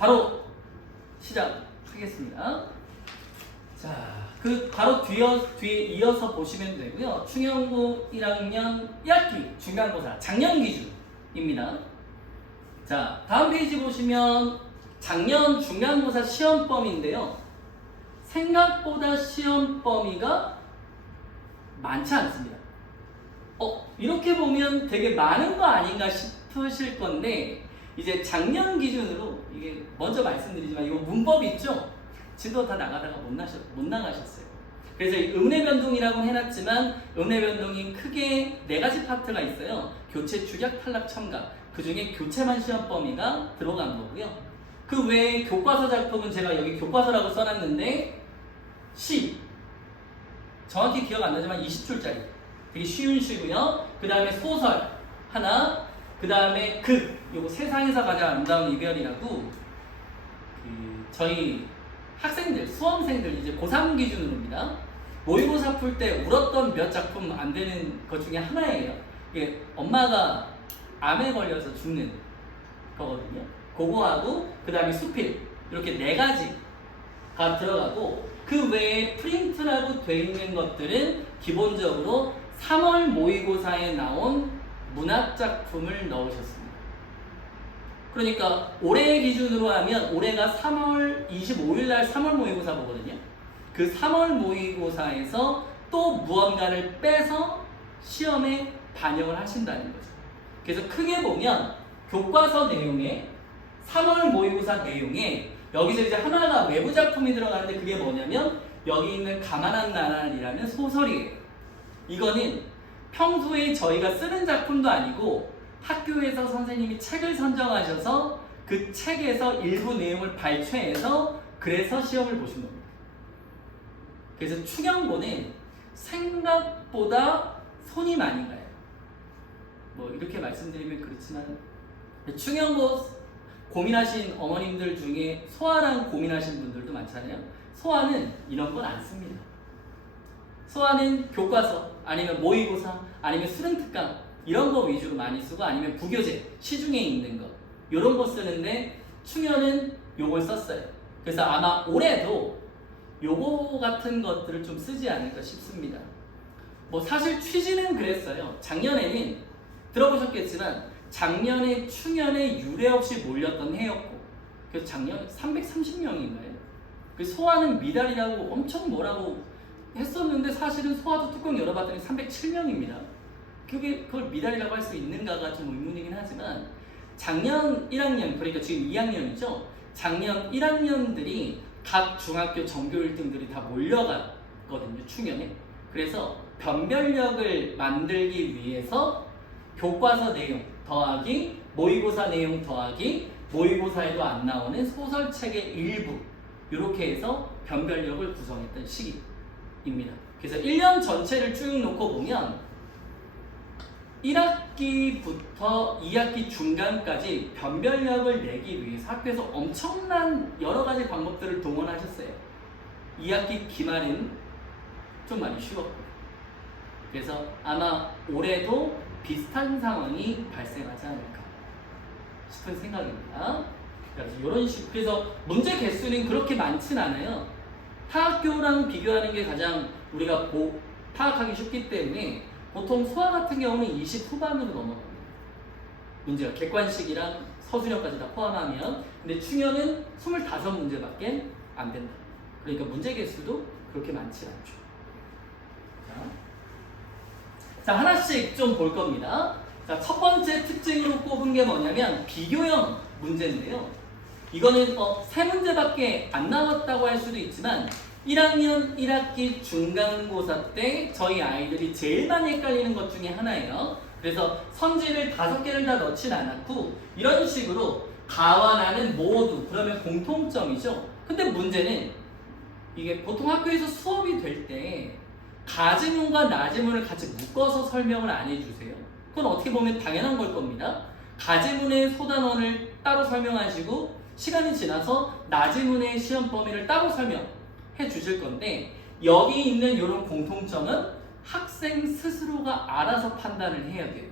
바로 시작하겠습니다. 자, 바로 뒤에 이어서 보시면 되고요. 충영고 1학년 1학기 중간고사 작년 기준입니다. 자, 다음 페이지 보시면 작년 중간고사 시험 범위인데요. 생각보다 시험 범위가 많지 않습니다. 이렇게 보면 되게 많은 거 아닌가 싶으실 건데, 이제 작년 기준으로 이게 먼저 말씀드리지만 이거 문법 있죠? 진도 다 나가다가 못 나가셨어요. 그래서 이 음의 변동이라고 해놨지만 음의 변동이 크게 4가지 파트가 있어요. 교체, 축약, 탈락, 첨가. 그 중에 교체만 시험 범위가 들어간 거고요. 그 외에 교과서 작품은 제가 여기 교과서라고 써놨는데 정확히 기억 안 나지만 20줄짜리 되게 쉬운 시고요. 그 다음에 소설 하나, 그 다음에 요거 세상에서 가장 아름다운 이별이라고 저희 학생들, 수험생들 이제 고3 기준으로입니다. 모의고사 풀 때 울었던 몇 작품 안 되는 것 중에 하나예요. 이게 엄마가 암에 걸려서 죽는 거거든요. 그거하고 그 다음에 수필 이렇게 4가지가 들어가고, 그 외에 프린트라고 되어 있는 것들은 기본적으로 3월 모의고사에 나온 문학작품을 넣으셨습니다. 그러니까 올해 기준으로 하면 올해가 3월 25일 날 3월 모의고사 보거든요. 그 3월 모의고사에서 또 무언가를 빼서 시험에 반영을 하신다는 거죠. 그래서 크게 보면 교과서 내용에 3월 모의고사 내용에 여기서 이제 하나가 외부 작품이 들어가는데, 그게 뭐냐면 여기 있는 가만한 나날이라는 소설이에요. 이거는 평소에 저희가 쓰는 작품도 아니고 학교에서 선생님이 책을 선정하셔서 그 책에서 일부 내용을 발췌해서 그래서 시험을 보신 겁니다. 그래서 충영고는 생각보다 손이 많이 가요. 뭐 이렇게 말씀드리면 그렇지만 충영고 고민하신 어머님들 중에 소아랑 고민하신 분들도 많잖아요. 소아는 이런 건 안 씁니다. 소아는 교과서 아니면 모의고사 아니면 수능특강 이런 거 위주로 많이 쓰고, 아니면 부교재 시중에 있는 거 이런 거 쓰는데, 충현은 요걸 썼어요. 그래서 아마 올해도 요거 같은 것들을 좀 쓰지 않을까 싶습니다. 뭐 사실 취지는 그랬어요. 작년에는 들어보셨겠지만 작년에 충현에 유례 없이 몰렸던 해였고, 그래서 작년 330명인가요? 그 소아는 미달이라고 엄청 뭐라고 했었는데, 사실은 소아도 뚜껑 열어봤더니 307명입니다. 그걸 미달이라고 할 수 있는가가 좀 의문이긴 하지만, 작년 1학년, 그러니까 지금 2학년이죠. 작년 1학년들이 각 중학교 전교 1등들이 다 몰려갔거든요, 충현에. 그래서 변별력을 만들기 위해서 교과서 내용 더하기 모의고사 내용 더하기 모의고사에도 안 나오는 소설책의 일부, 이렇게 해서 변별력을 구성했던 시기입니다. 그래서 1년 전체를 쭉 놓고 보면 1학기부터 2학기 중간까지 변별력을 내기 위해서 학교에서 엄청난 여러 가지 방법들을 동원하셨어요. 2학기 기말은 좀 많이 쉬웠고, 그래서 아마 올해도 비슷한 상황이 발생하지 않을까 싶은 생각입니다. 그래서 이런 식으로, 그래서 문제 개수는 그렇게 많진 않아요. 타 학교랑 비교하는 게 가장 우리가 파악하기 쉽기 때문에 보통 소아 같은 경우는 20 후반으로 넘어갑니다. 문제가 객관식이랑 서술형까지 다 포함하면. 근데 충현은 25문제밖에 안 된다. 그러니까 문제 개수도 그렇게 많지 않죠. 자, 하나씩 좀 볼 겁니다. 자, 첫 번째 특징으로 꼽은 게 뭐냐면 비교형 문제인데요. 이거는 3문제밖에 안 나왔다고 할 수도 있지만 1학년 1학기 중간고사 때 저희 아이들이 제일 많이 헷갈리는 것 중에 하나예요. 그래서 선지를 5개를 다 넣진 않았고, 이런 식으로 가와 나는 모두, 그러면 공통점이죠. 근데 문제는 이게 보통 학교에서 수업이 될 때 가지문과 나지문을 같이 묶어서 설명을 안 해주세요. 그건 어떻게 보면 당연한 걸 겁니다. 가지문의 소단원을 따로 설명하시고 시간이 지나서 나지문의 시험 범위를 따로 설명해 주실 건데, 여기 있는 이런 공통점은 학생 스스로가 알아서 판단을 해야 돼요.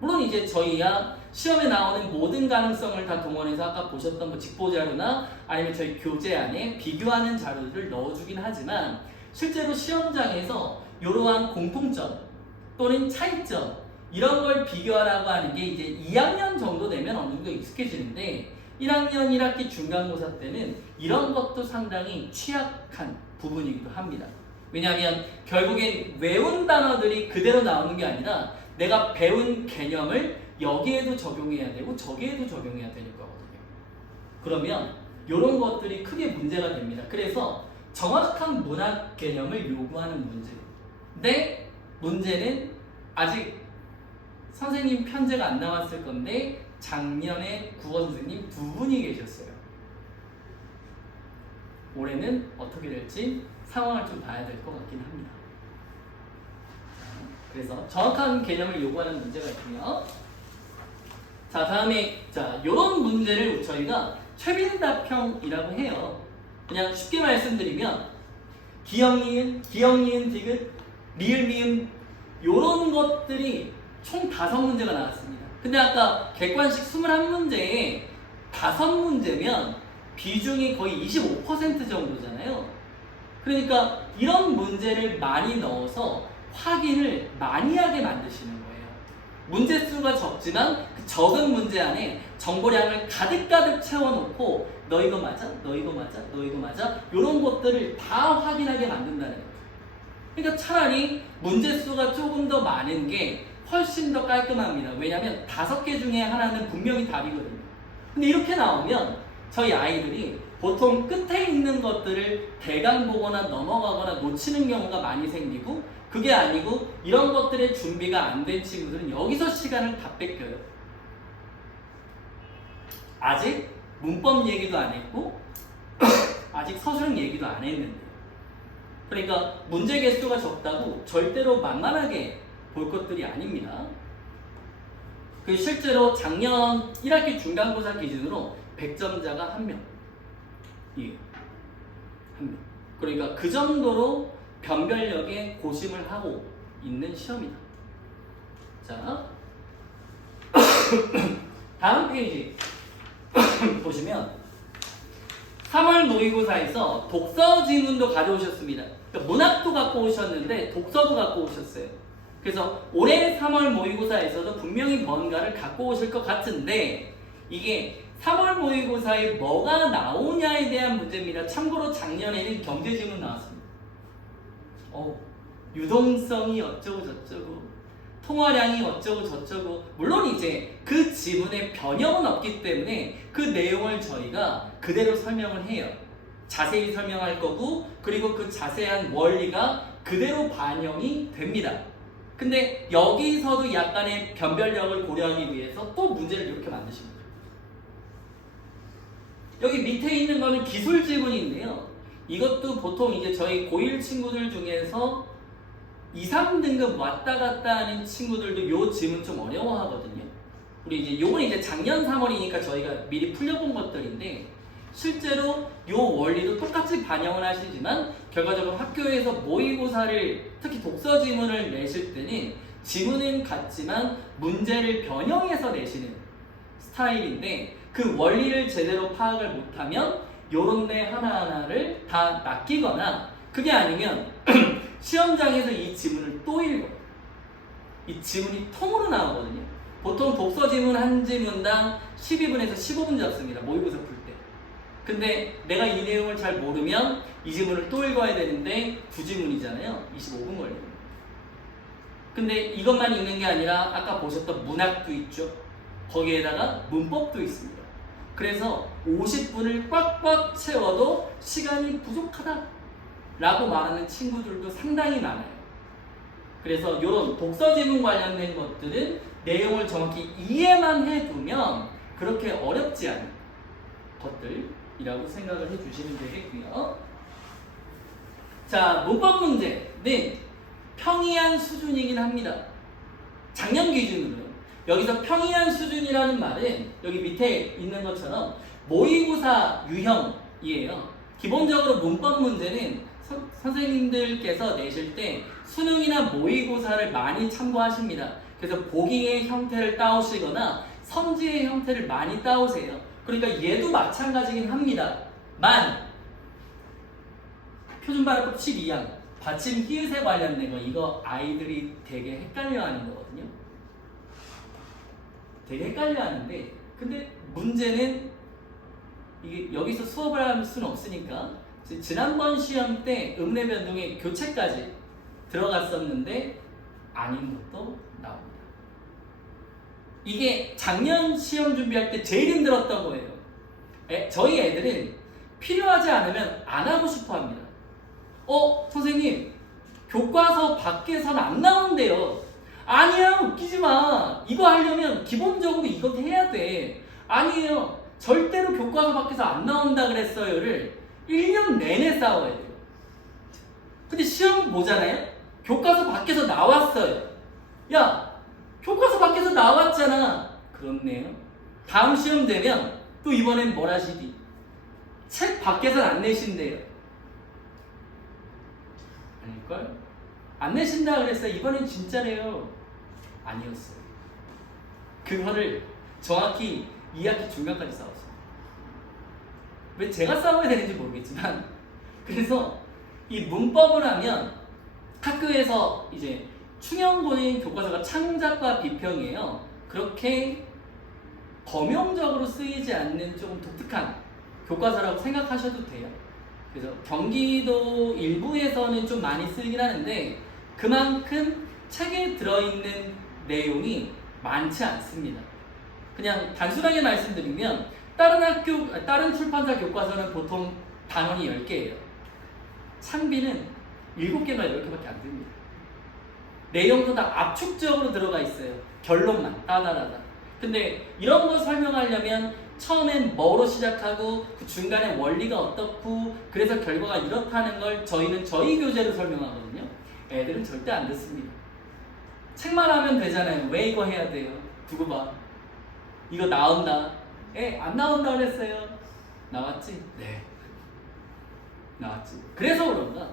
물론 이제 저희야 시험에 나오는 모든 가능성을 다 동원해서 아까 보셨던 뭐 직보자료나 아니면 저희 교재 안에 비교하는 자료들을 넣어주긴 하지만 실제로 시험장에서 이러한 공통점 또는 차이점 이런 걸 비교하라고 하는 게 이제 2학년 정도 되면 어느 정도 익숙해지는데 1학년 1학기 중간고사 때는 이런 것도 상당히 취약한 부분이기도 합니다. 왜냐하면 결국엔 외운 단어들이 그대로 나오는 게 아니라 내가 배운 개념을 여기에도 적용해야 되고 저기에도 적용해야 되는 거거든요. 그러면 이런 것들이 크게 문제가 됩니다. 그래서 정확한 문학 개념을 요구하는 문제. 근데 문제는 아직 선생님 편제가 안 나왔을 건데 작년에 국어 선생님 2분이 계셨어요. 올해는 어떻게 될지 상황을 좀 봐야 될 것 같긴 합니다. 그래서 정확한 개념을 요구하는 문제가 있고요. 자, 다음에 이런 문제를 저희가 최빈답형이라고 해요. 그냥 쉽게 말씀드리면 기역, 니은, 디귿, 리을, 미음 이런 것들이 총 5문제가 나왔습니다. 근데 아까 객관식 21문제에 5문제면 비중이 거의 25% 정도잖아요. 그러니까 이런 문제를 많이 넣어서 확인을 많이 하게 만드시는 거예요. 문제 수가 적지만 그 적은 문제 안에 정보량을 가득가득 채워놓고 너 이거 맞아? 너 이거 맞아? 너 이거 맞아? 이런 것들을 다 확인하게 만든다는 거죠. 그러니까 차라리 문제 수가 조금 더 많은 게 훨씬 더 깔끔합니다. 왜냐하면 5개 중에 하나는 분명히 답이거든요. 근데 이렇게 나오면 저희 아이들이 보통 끝에 있는 것들을 대강 보거나 넘어가거나 놓치는 경우가 많이 생기고 그게 아니고 이런 것들의 준비가 안 된 친구들은 여기서 시간을 다 뺏겨요. 아직 문법 얘기도 안 했고 아직 서술형 얘기도 안 했는데 그러니까 문제 개수가 적다고 절대로 만만하게 볼 것들이 아닙니다. 그 실제로 작년 1학기 중간고사 기준으로 100점자가 1명. 예. 1명. 그러니까 그 정도로 변별력에 고심을 하고 있는 시험이다. 자, 다음 페이지 보시면 3월 모의고사에서 독서 지문도 가져오셨습니다. 그러니까 문학도 갖고 오셨는데 독서도 갖고 오셨어요. 그래서 올해 3월 모의고사에서도 분명히 뭔가를 갖고 오실 것 같은데 이게 3월 모의고사에 뭐가 나오냐에 대한 문제입니다. 참고로 작년에는 경제지문 나왔습니다. 유동성이 어쩌고 저쩌고 통화량이 어쩌고 저쩌고 물론 이제 그 지문에 변형은 없기 때문에 그 내용을 저희가 그대로 설명을 해요. 자세히 설명할 거고 그리고 그 자세한 원리가 그대로 반영이 됩니다. 근데 여기서도 약간의 변별력을 고려하기 위해서 또 문제를 이렇게 만드십니다. 여기 밑에 있는 거는 기술 지문인데요. 이것도 보통 이제 저희 고1 친구들 중에서 2, 3등급 왔다 갔다 하는 친구들도 이 지문 좀 어려워하거든요. 우리 이제 요건 이제 작년 3월이니까 저희가 미리 풀려본 것들인데 실제로 요 원리도 똑같이 반영을 하시지만 결과적으로 학교에서 모의고사를 특히 독서 지문을 내실 때는 지문은 같지만 문제를 변형해서 내시는 스타일인데 그 원리를 제대로 파악을 못하면 요런 데 하나하나를 다 낚이거나 그게 아니면 시험장에서 이 지문을 또 읽어요. 이 지문이 통으로 나오거든요. 보통 독서 지문 한 지문당 12분에서 15분 잡습니다. 모의고사 풀 때. 근데 내가 이 내용을 잘 모르면 이 지문을 또 읽어야 되는데 2지문이잖아요. 25분 걸립니다. 근데 이것만 읽는 게 아니라 아까 보셨던 문학도 있죠. 거기에다가 문법도 있습니다. 그래서 50분을 꽉꽉 채워도 시간이 부족하다 라고 말하는 친구들도 상당히 많아요. 그래서 이런 독서 지문 관련된 것들은 내용을 정확히 이해만 해두면 그렇게 어렵지 않은 것들이라고 생각을 해주시면 되겠고요. 자, 문법 문제는 평이한 수준이긴 합니다. 작년 기준으로요. 여기서 평이한 수준이라는 말은 여기 밑에 있는 것처럼 모의고사 유형이에요. 기본적으로 문법 문제는 선생님들께서 내실 때 수능이나 모의고사를 많이 참고하십니다. 그래서 보기의 형태를 따오시거나 선지의 형태를 많이 따오세요. 그러니까 얘도 마찬가지긴 합니다. 표준발음법 12항 받침 히읗에 관련된 거 이거 아이들이 되게 헷갈려하는 거거든요. 되게 헷갈려하는데 근데 문제는 이게 여기서 수업을 할 수는 없으니까 지난번 시험 때 음래 변동의 교체까지 들어갔었는데 아닌 것도 나옵니다. 이게 작년 시험 준비할 때 제일 힘들었던 거예요. 저희 애들은 필요하지 않으면 안 하고 싶어 합니다. 선생님 교과서 밖에서는 안 나온대요. 아니야, 웃기지 마. 이거 하려면 기본적으로 이것도 해야 돼. 아니에요, 절대로 교과서 밖에서 안 나온다 그랬어요를 1년 내내 싸워야 돼요. 근데 시험 보잖아요. 교과서 밖에서 나왔어요. 야, 교과서 밖에서 나왔잖아. 그렇네요. 다음 시험 되면 또 이번엔 뭘 하시디? 책 밖에서는 안 내신대요. 아닐걸? 안 내신다 그랬어요. 이번엔 진짜래요. 아니었어요. 그거를 정확히 2학기 중간까지 싸웠어요. 왜 제가 싸워야 되는지 모르겠지만 그래서 이 문법을 하면 학교에서 이제 충영본인 교과서가 창작과 비평이에요. 그렇게 범용적으로 쓰이지 않는 조금 독특한 교과서라고 생각하셔도 돼요. 그래서 경기도 일부에서는 좀 많이 쓰이긴 하는데 그만큼 책에 들어있는 내용이 많지 않습니다. 그냥 단순하게 말씀드리면 다른 출판사 교과서는 보통 단원이 10개예요. 창비는 7개가 10개밖에 안 됩니다. 내용도 다 압축적으로 들어가 있어요. 결론만 따다다다. 근데 이런 거 설명하려면 처음엔 뭐로 시작하고 그 중간에 원리가 어떻고 그래서 결과가 이렇다는 걸 저희는 저희 교재로 설명하거든요. 애들은 절대 안 듣습니다. 책만 하면 되잖아요. 왜 이거 해야 돼요? 두고 봐. 이거 나온다. 안 나온다 그랬어요. 나왔지? 네. 나왔지. 그래서 그런가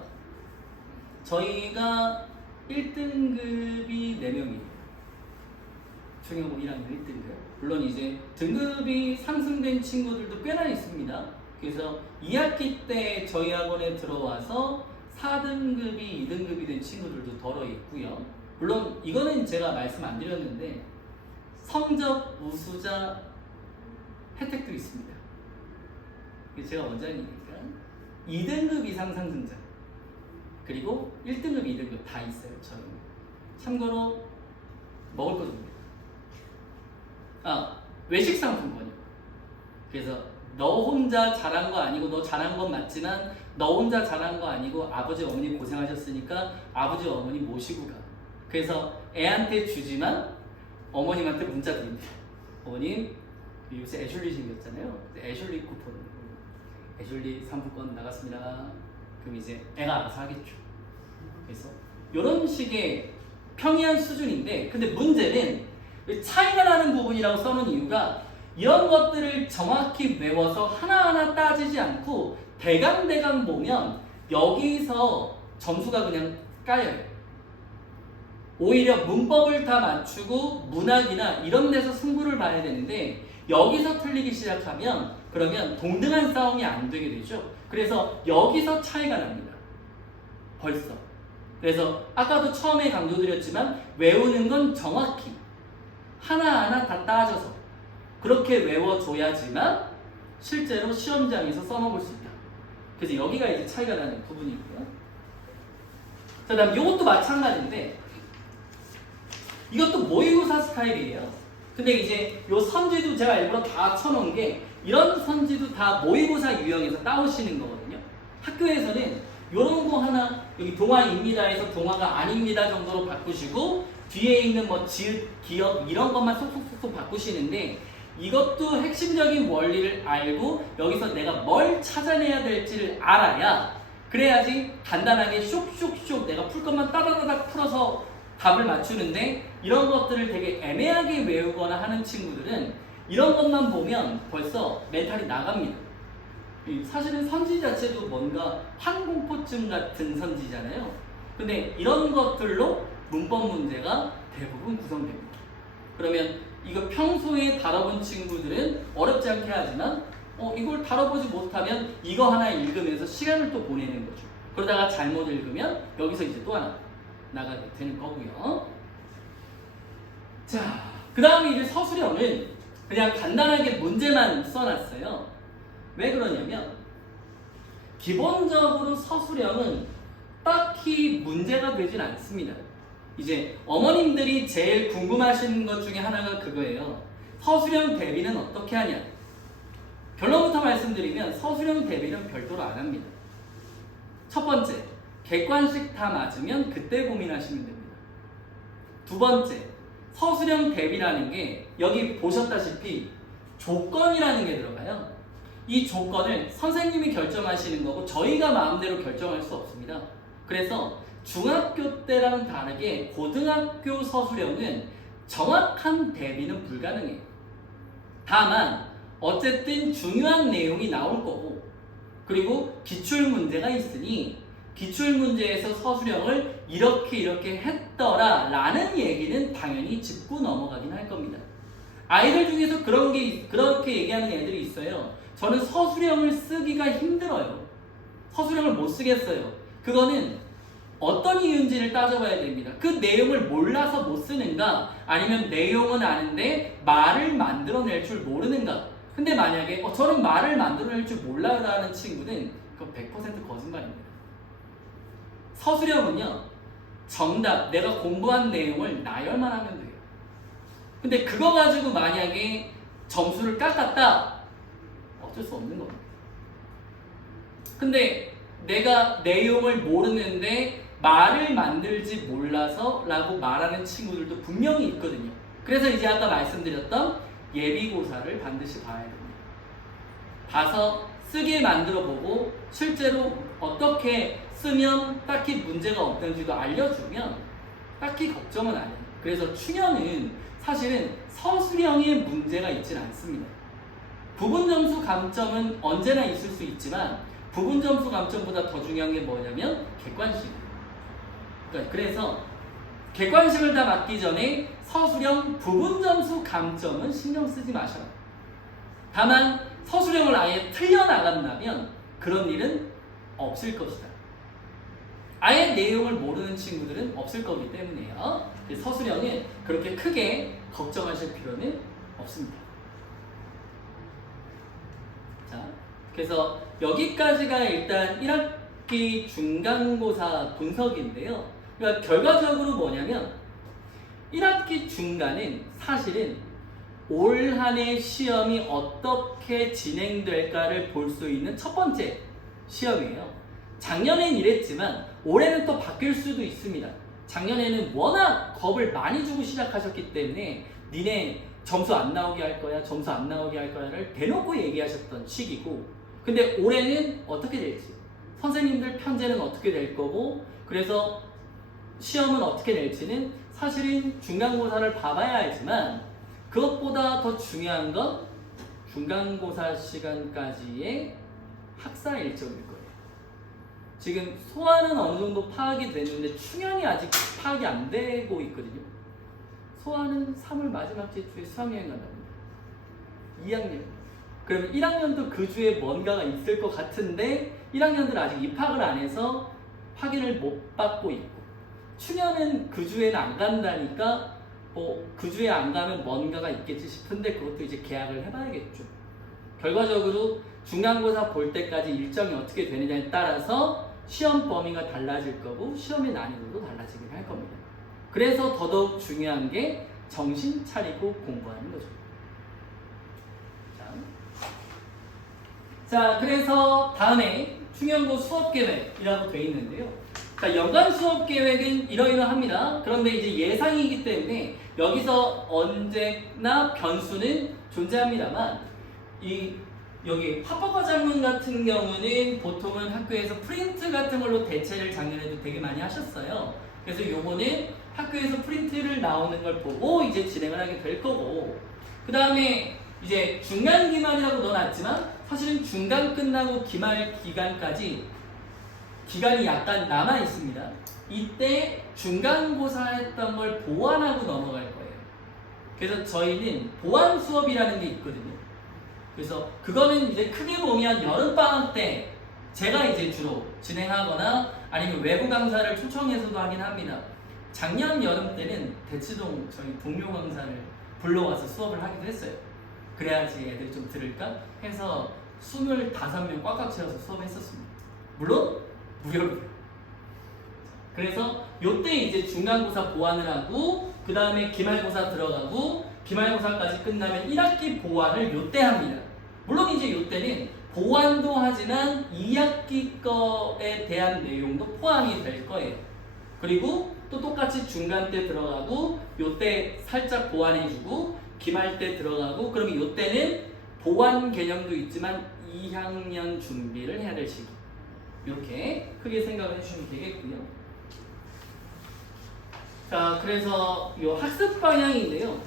저희가 1등급이 4명이에요. 충영본 1학년 1등급. 물론 이제 등급이 상승된 친구들도 꽤나 있습니다. 그래서 2학기 때 저희 학원에 들어와서 4등급이 2등급이 된 친구들도 덜어 있고요. 물론 이거는 제가 말씀 안 드렸는데 성적 우수자 혜택도 있습니다. 제가 원장이니까 2등급 이상 상승자 그리고 1등급, 2등급 다 있어요. 저희는. 참고로 먹을 거 줍니다. 외식 상품권이요. 그래서 너 혼자 잘한 거 아니고 너 잘한 건 맞지만 너 혼자 잘한 거 아니고 아버지 어머니 고생하셨으니까 아버지 어머니 모시고 가. 그래서 애한테 주지만 어머님한테 문자 드립니다. 어머님 요새 애슐리 생겼잖아요. 애슐리 쿠폰 애슐리 상품권 나갔습니다. 그럼 이제 애가 알아서 하겠죠. 그래서 이런 식의 평이한 수준인데 근데 문제는 차이가 나는 부분이라고 써놓은 이유가 이런 것들을 정확히 외워서 하나하나 따지지 않고 대강대강 보면 여기서 점수가 그냥 까여요. 오히려 문법을 다 맞추고 문학이나 이런 데서 승부를 봐야 되는데 여기서 틀리기 시작하면 그러면 동등한 싸움이 안 되게 되죠. 그래서 여기서 차이가 납니다. 벌써. 그래서 아까도 처음에 강조드렸지만 외우는 건 정확히 하나하나 다 따져서 그렇게 외워줘야지만 실제로 시험장에서 써먹을 수 있다. 그래서 여기가 이제 차이가 나는 부분이고요. 자, 다음 이것도 마찬가지인데 이것도 모의고사 스타일이에요. 근데 이제 요 선지도 제가 일부러 다 쳐놓은 게 이런 선지도 다 모의고사 유형에서 따오시는 거거든요. 학교에서는 요런 거 하나 여기 동화입니다에서 동화가 아닙니다 정도로 바꾸시고 뒤에 있는 뭐 지읒, 기역 이런 것만 쏙쏙쏙쏙 바꾸시는데 이것도 핵심적인 원리를 알고 여기서 내가 뭘 찾아내야 될지를 알아야 그래야지 간단하게 쇽쇽쇽 내가 풀 것만 따다다닥 풀어서 답을 맞추는데 이런 것들을 되게 애매하게 외우거나 하는 친구들은 이런 것만 보면 벌써 멘탈이 나갑니다. 사실은 선지 자체도 뭔가 항공포증 같은 선지잖아요. 근데 이런 것들로 문법 문제가 대부분 구성됩니다. 그러면 이거 평소에 다뤄본 친구들은 어렵지 않게 하지만 이걸 다뤄보지 못하면 이거 하나 읽으면서 시간을 또 보내는 거죠. 그러다가 잘못 읽으면 여기서 이제 또 하나 나가게 되는 거고요. 자, 그 다음에 이제 서술형은 그냥 간단하게 문제만 써놨어요. 왜 그러냐면 기본적으로 서술형은 딱히 문제가 되진 않습니다. 이제 어머님들이 제일 궁금하신 것 중에 하나가 그거예요. 서술형 대비는 어떻게 하냐? 결론부터 말씀드리면 서술형 대비는 별도로 안 합니다. 첫 번째, 객관식 다 맞으면 그때 고민하시면 됩니다. 두 번째, 서술형 대비라는 게 여기 보셨다시피 조건이라는 게 들어가요. 이 조건을 선생님이 결정하시는 거고 저희가 마음대로 결정할 수 없습니다. 그래서 중학교 때랑 다르게 고등학교 서술형은 정확한 대비는 불가능해요. 다만 어쨌든 중요한 내용이 나올 거고 그리고 기출문제가 있으니 기출문제에서 서술형을 이렇게 했더라 라는 얘기는 당연히 짚고 넘어가긴 할 겁니다. 아이들 중에서 그렇게 얘기하는 애들이 있어요. 저는 서술형을 쓰기가 힘들어요. 서술형을 못 쓰겠어요. 그거는 어떤 이유인지를 따져봐야 됩니다. 그 내용을 몰라서 못 쓰는가 아니면 내용은 아는데 말을 만들어낼 줄 모르는가. 근데 만약에 저는 말을 만들어낼 줄 몰라요 라는 친구는 그건 100% 거짓말입니다. 서술형은요 정답 내가 공부한 내용을 나열만 하면 돼요. 근데 그거 가지고 만약에 점수를 깎았다 어쩔 수 없는 겁니다. 근데 내가 내용을 모르는데 말을 만들지 몰라서 라고 말하는 친구들도 분명히 있거든요. 그래서 이제 아까 말씀드렸던 예비고사를 반드시 봐야 됩니다. 봐서 쓰게 만들어 보고 실제로 어떻게 쓰면 딱히 문제가 없는지도 알려주면 딱히 걱정은 안 해요. 그래서 충현은 사실은 서술형에 문제가 있진 않습니다. 부분점수 감점은 언제나 있을 수 있지만 부분점수 감점보다 더 중요한 게 뭐냐면 객관식. 그래서 객관식을 다 맞기 전에 서술형 부분점수 감점은 신경 쓰지 마셔라. 다만 서술형을 아예 틀려나간다면 그런 일은 없을 것이다. 아예 내용을 모르는 친구들은 없을 거기 때문에요. 서술형은 그렇게 크게 걱정하실 필요는 없습니다. 자, 그래서 여기까지가 일단 1학기 중간고사 분석인데요. 그러니까 결과적으로 뭐냐면 1학기 중간은 사실은 올 한 해 시험이 어떻게 진행될까를 볼 수 있는 첫 번째 시험이에요. 작년엔 이랬지만 올해는 또 바뀔 수도 있습니다. 작년에는 워낙 겁을 많이 주고 시작하셨기 때문에 니네 점수 안 나오게 할 거야, 점수 안 나오게 할 거야를 대놓고 얘기하셨던 시기고 근데 올해는 어떻게 될지 선생님들 편제는 어떻게 될 거고 그래서 시험은 어떻게 낼지는 사실은 중간고사를 봐봐야 알지만 그것보다 더 중요한 건 중간고사 시간까지의 학사 일정일 거예요. 지금 소아는 어느 정도 파악이 됐는데 충현이 아직 파악이 안 되고 있거든요. 소아는 3월 마지막 주에 수학여행 간답니다. 2학년. 그럼 1학년도 그 주에 뭔가가 있을 것 같은데 1학년들 아직 입학을 안 해서 확인을 못 받고 있고 충현은 그 주에는 안 간다니까 그 주에 안 가면 뭔가가 있겠지 싶은데 그것도 이제 계약을 해봐야겠죠. 결과적으로 중간고사 볼 때까지 일정이 어떻게 되느냐에 따라서 시험 범위가 달라질 거고 시험의 난이도도 달라지긴 할 겁니다. 그래서 더더욱 중요한 게 정신 차리고 공부하는 거죠. 자, 그래서 다음에 충현고 수업계획이라고 되어 있는데요. 자, 연간 수업계획은 이러이러합니다. 그런데 이제 예상이기 때문에 여기서 언제나 변수는 존재합니다만 여기 합법과작문 같은 경우는 보통은 학교에서 프린트 같은 걸로 대체를 작년에도 되게 많이 하셨어요. 그래서 요거는 학교에서 프린트를 나오는 걸 보고 이제 진행을 하게 될 거고 그 다음에 이제 중간 기말이라고 넣어놨지만 사실은 중간 끝나고 기말 기간까지 기간이 약간 남아 있습니다. 이때 중간고사 했던 걸 보완하고 넘어갈 거예요. 그래서 저희는 보완 수업이라는 게 있거든요. 그래서 그거는 이제 크게 보면 여름방학 때 제가 이제 주로 진행하거나 아니면 외부 강사를 초청해서도 하긴 합니다. 작년 여름 때는 대치동 저희 동료 강사를 불러와서 수업을 하기도 했어요. 그래야지 애들이 좀 들을까 해서 25명 꽉꽉 채워서 수업했었습니다. 물론 무료로. 그래서 요때 이제 중간고사 보완을 하고 그 다음에 기말고사 들어가고 기말고사까지 끝나면 1학기 보완을 요때 합니다. 물론 이제 요때는 보완도 하지만 2학기 거에 대한 내용도 포함이 될 거예요. 그리고 또 똑같이 중간 때 들어가고 요때 살짝 보완해주고 기말 때 들어가고 그러면 요때는 보완 개념도 있지만 2학년 준비를 해야 될 시기. 이렇게 크게 생각을 해주시면 되겠고요. 자, 그래서 요 학습 방향인데요.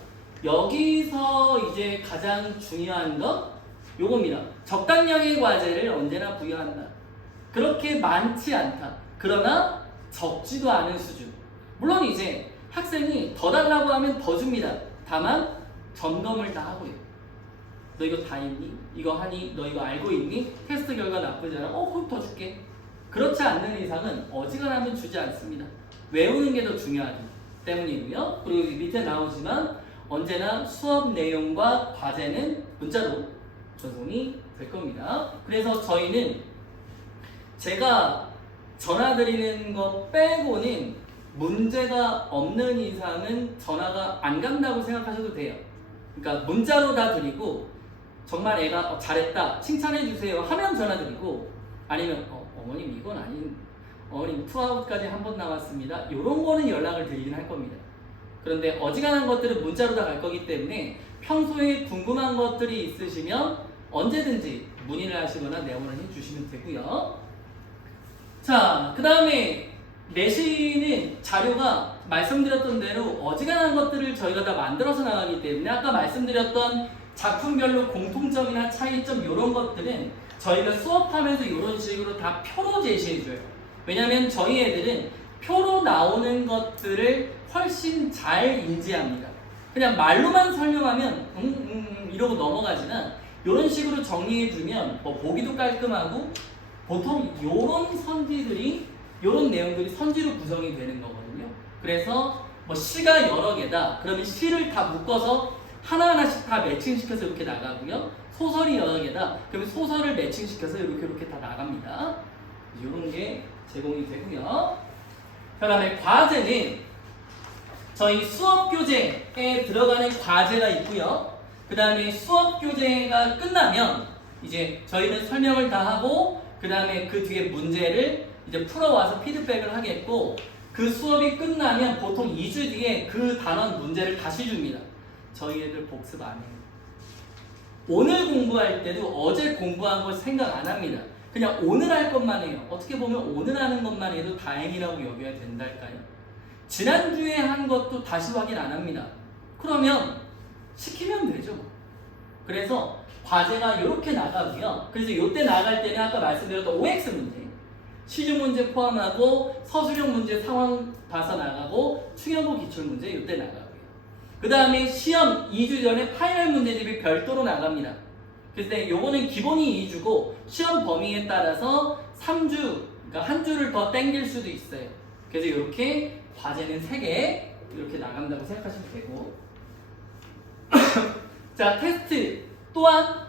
여기서 이제 가장 중요한 거 요겁니다. 적당량의 과제를 언제나 부여한다. 그렇게 많지 않다. 그러나 적지도 않은 수준. 물론 이제 학생이 더 달라고 하면 더 줍니다. 다만 점검을 다 하고요. 너 이거 다 있니? 이거 하니? 너 이거 알고 있니? 테스트 결과 나쁘지 않아? 그럼 더 줄게. 그렇지 않는 이상은 어지간하면 주지 않습니다. 외우는 게 더 중요하기 때문이고요. 그리고 밑에 나오지만 언제나 수업 내용과 과제는 문자로 전송이 될 겁니다. 그래서 저희는 제가 전화드리는 거 빼고는 문제가 없는 이상은 전화가 안 간다고 생각하셔도 돼요. 그러니까 문자로 다 드리고 정말 애가 잘했다 칭찬해 주세요 하면 전화 드리고 아니면 어머님 이건 아닌 어머님 투아웃까지 한 번 남았습니다. 이런 거는 연락을 드리긴 할 겁니다. 그런데 어지간한 것들은 문자로 다 갈 거기 때문에 평소에 궁금한 것들이 있으시면 언제든지 문의를 하시거나 내원을 해주시면 되고요. 자, 그 다음에 내신은 자료가 말씀드렸던 대로 어지간한 것들을 저희가 다 만들어서 나가기 때문에 아까 말씀드렸던 작품별로 공통점이나 차이점 이런 것들은 저희가 수업하면서 이런 식으로 다 표로 제시해줘요. 왜냐하면 저희 애들은 표로 나오는 것들을 훨씬 잘 인지합니다. 그냥 말로만 설명하면 이러고 넘어가지만 이런 식으로 정리해주면 보기도 깔끔하고 보통 이런 선지들이 이런 내용들이 선지로 구성이 되는 거거든요. 그래서 시가 여러 개다. 그러면 시를 다 묶어서 하나하나씩 다 매칭시켜서 이렇게 나가고요. 소설이 여러 개다. 그러면 소설을 매칭시켜서 이렇게 다 나갑니다. 이런 게 제공이 되고요. 그 다음에 과제는 저희 수업교재에 들어가는 과제가 있고요. 그 다음에 수업교재가 끝나면 이제 저희는 설명을 다 하고 그 다음에 그 뒤에 문제를 이제 풀어와서 피드백을 하겠고 그 수업이 끝나면 보통 2주 뒤에 그 단원 문제를 다시 줍니다. 저희 애들 복습 안 해요. 오늘 공부할 때도 어제 공부한 걸 생각 안 합니다. 그냥 오늘 할 것만 해요. 어떻게 보면 오늘 하는 것만 해도 다행이라고 여겨야 된달까요? 지난주에 한 것도 다시 확인 안 합니다. 그러면 시키면 되죠. 그래서 과제가 이렇게 나가고요. 그래서 이때 나갈 때는 아까 말씀드렸던 OX 문제, 시중 문제 포함하고 서술형 문제 상황 봐서 나가고 충영고 기출문제 이때 나가고요. 그 다음에 시험 2주 전에 파이널 문제집이 별도로 나갑니다. 그래서 요거는 기본이 2주고 시험 범위에 따라서 3주, 그러니까 한 주를 더 땡길 수도 있어요. 그래서 이렇게 과제는 3개 이렇게 나간다고 생각하시면 되고 자, 테스트 또한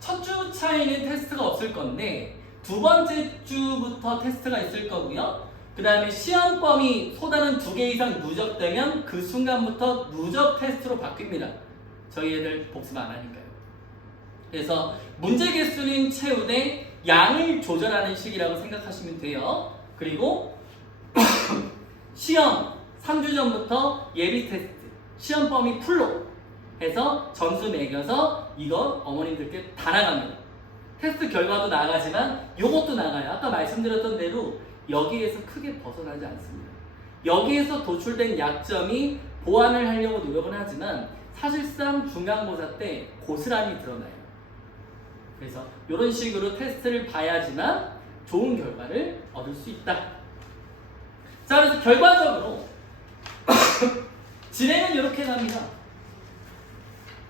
첫 주 차이는 테스트가 없을 건데 두 번째 주부터 테스트가 있을 거고요. 그 다음에 시험 범위 소단은 2개 이상 누적되면 그 순간부터 누적 테스트로 바뀝니다. 저희 애들 복습 안 하니까요. 그래서 문제 개수는 채우되 양을 조절하는 시기라고 생각하시면 돼요. 그리고 시험 3주 전부터 예비 테스트, 시험 범위 풀로 해서 점수 매겨서 이거 어머님들께 다 나갑니다. 테스트 결과도 나가지만 이것도 나가요. 아까 말씀드렸던 대로 여기에서 크게 벗어나지 않습니다. 여기에서 도출된 약점이 보완을 하려고 노력은 하지만 사실상 중간고사 때 고스란히 드러나요. 그래서 이런 식으로 테스트를 봐야지만 좋은 결과를 얻을 수 있다. 자, 그래서 결과적으로 진행은 이렇게 갑니다.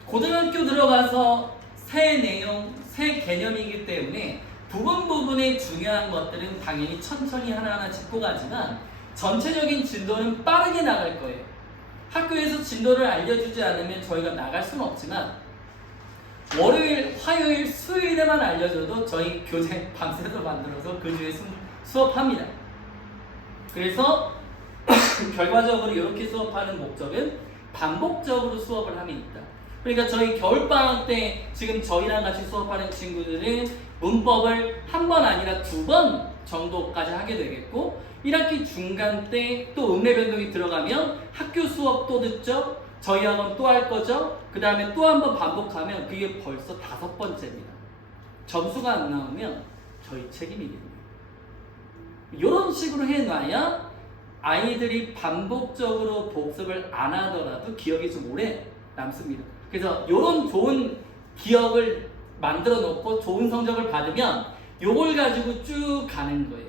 고등학교 들어가서 새 내용, 새 개념이기 때문에 부분의 중요한 것들은 당연히 천천히 하나하나 짚고 가지만 전체적인 진도는 빠르게 나갈 거예요. 학교에서 진도를 알려주지 않으면 저희가 나갈 수는 없지만 월요일, 화요일, 수요일에만 알려줘도 저희 교재 밤새서 만들어서 그 주에 수업합니다. 그래서 결과적으로 이렇게 수업하는 목적은 반복적으로 수업을 함에 있다. 그러니까 저희 겨울방학 때 지금 저희랑 같이 수업하는 친구들은 문법을 한 번 아니라 2번 정도까지 하게 되겠고 1학기 중간 때 또 음래 변동이 들어가면 학교 수업 또 듣죠. 저희 학원 또 할 거죠. 그 다음에 또 한 번 반복하면 그게 벌써 5번째입니다. 점수가 안 나오면 저희 책임이거든요. 이런 식으로 해놔야 아이들이 반복적으로 복습을 안 하더라도 기억이 좀 오래 남습니다. 그래서 이런 좋은 기억을 만들어 놓고 좋은 성적을 받으면 요걸 가지고 쭉 가는 거예요.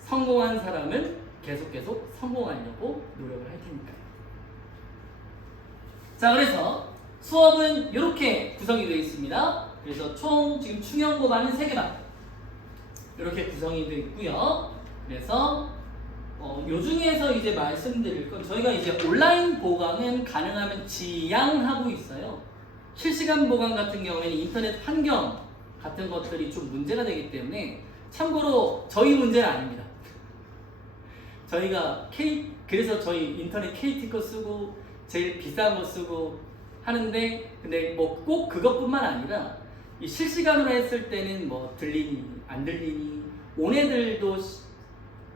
성공한 사람은 계속 성공하려고 노력을 할 테니까요. 자, 그래서 수업은 이렇게 구성이 되어 있습니다. 그래서 총 지금 충영고반은 3개만 이렇게 구성이 되어 있고요. 그래서 요 중에서 이제 말씀드릴 건 저희가 이제 온라인 보강은 가능하면 지양하고 있어요. 실시간 보강 같은 경우에는 인터넷 환경 같은 것들이 좀 문제가 되기 때문에 참고로 저희 문제는 아닙니다. 저희가 그래서 저희 인터넷 KT 거 쓰고 제일 비싼 거 쓰고 하는데 근데 뭐 꼭 그것뿐만 아니라 이 실시간으로 했을 때는 뭐 들리니 안 들리니 오네들도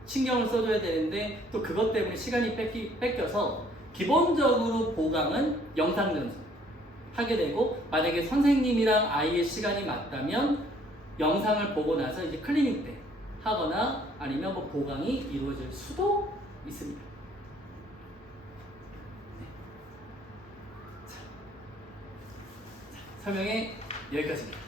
신경을 써줘야 되는데 또 그것 때문에 시간이 뺏겨서 기본적으로 보강은 영상 전수 하게 되고 만약에 선생님이랑 아이의 시간이 맞다면 영상을 보고 나서 이제 클리닝 때 하거나 아니면 뭐 보강이 이루어질 수도 있습니다. 네. 자, 설명에 여기까지입니다.